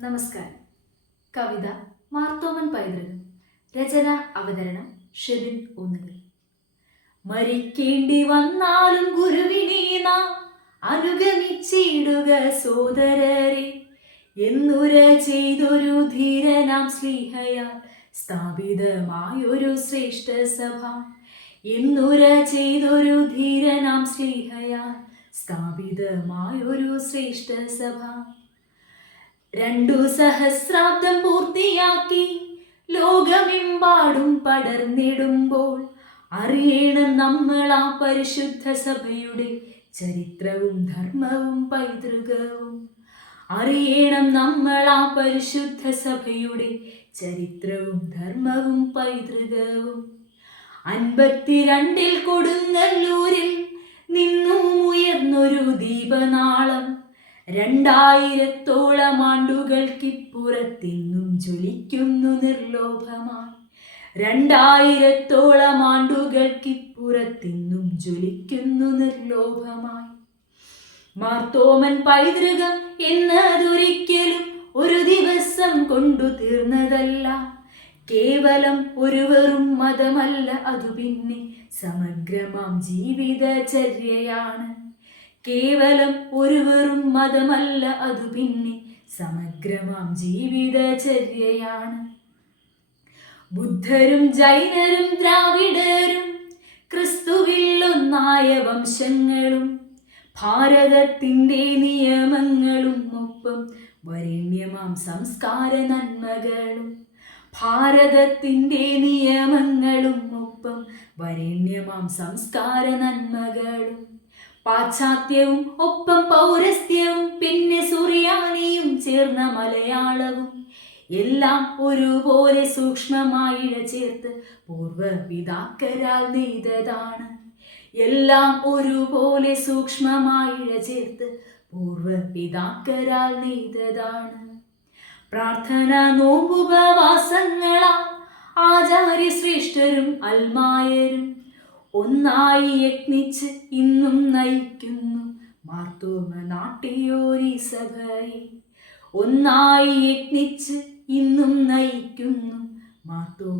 നമസ്കാരം. കവിത മാർത്തോമൻ പൈതൃകം. രചന അവതരണം ഷെബിൻ ഒന്നുകിൽ. മരിക്കേണ്ടി വന്നാലും ഗുരുവിനെ നാം അനുഗമിച്ചിടുക സോദരരെ. എന്നുര ചെയ്തൊരു ധീരനാം സ്ലീഹയാൽ സ്ഥാപിതമായൊരു ശ്രേഷ്ഠ സഭ. എന്നുര ചെയ്തൊരു ധീരനാം സ്ലീഹയാൽ സ്ഥാപിതമായൊരു ശ്രേഷ്ഠ സഭ. രണ്ടു സഹസ്രാബ്ദം പൂർത്തിയാക്കി ലോകമെമ്പാടും പടർന്നിടുമ്പോൾ അറിയണം നമ്മൾ ആ പരിശുദ്ധ സഭയുടെ ചരിത്രവും ധർമ്മവും പൈതൃകവും. അറിയണം നമ്മൾ ആ പരിശുദ്ധ സഭയുടെ ചരിത്രവും ധർമ്മവും പൈതൃകവും. അൻപത്തിരണ്ടിൽ കൊടുങ്ങല്ലൂരിൽ നിന്നും ഉയർന്നൊരു ദീപനാളം രണ്ടായിരത്തോളം ആണ്ടുകൾക്കിപ്പുറത്തിന്നും ജ്വലിക്കുന്നു നിർലോഭമായി. രണ്ടായിരത്തോളം ആണ്ടുകൾക്കിപ്പുറത്തിന്നും ജ്വലിക്കുന്നു നിർലോഭമായി. മാർത്തോമൻ പൈതൃകം എന്നതൊരിക്കലും ഒരു ദിവസം കൊണ്ടു തീർന്നതല്ല. കേവലം ഒരു വെറും മതമല്ല അതു പിന്നെ സമഗ്രമാം ജീവിതചര്യയാണ്. കേവലം ഒരു വെറും മതമല്ല അതു പിന്നെ സമഗ്രമാം ജീവിതചര്യയാണ് ബുദ്ധരും ജൈനരും ദ്രാവിഡരും ക്രിസ്തുവിൽ ഒന്നായ വംശങ്ങളും ഭാരതത്തിന്റെ നിയമങ്ങളും ഒപ്പം വരണ്യമാം സംസ്കാര നന്മകളും ഭാരതത്തിന്റെ നിയമങ്ങളും ഒപ്പം വരണ്യമാം സംസ്കാര നന്മകളും പാശ്ചാത്യവും ഒപ്പം പൗരസ്ത്യവും പിന്നെ സുറിയാനിയും ചേർന്ന മലയാളവും. എല്ലാം ഒരുപോലെ സൂക്ഷ്മമായി ഇഴ ചേർത്ത് പൂർവപിതാക്കരാൽ നെയ്തതാണ്. എല്ലാം ഒരുപോലെ സൂക്ഷ്മമായി ഇഴ ചേർത്ത് പൂർവപിതാക്കരാൽ നെയ്തതാണ്. പ്രാർത്ഥന നോമ്പുപവാസങ്ങളാൽ ആചാര്യശ്രേഷ്ഠരും അൽമായരും ഒന്നായി യത്നിച്ച് ഇന്നും നയിക്കുന്നു മാർത്തോമ നാട്ടിയോരി സഭയെ ഒന്നായി യത്നിച്ച് ഇന്നും നയിക്കുന്നു മാർത്തോമ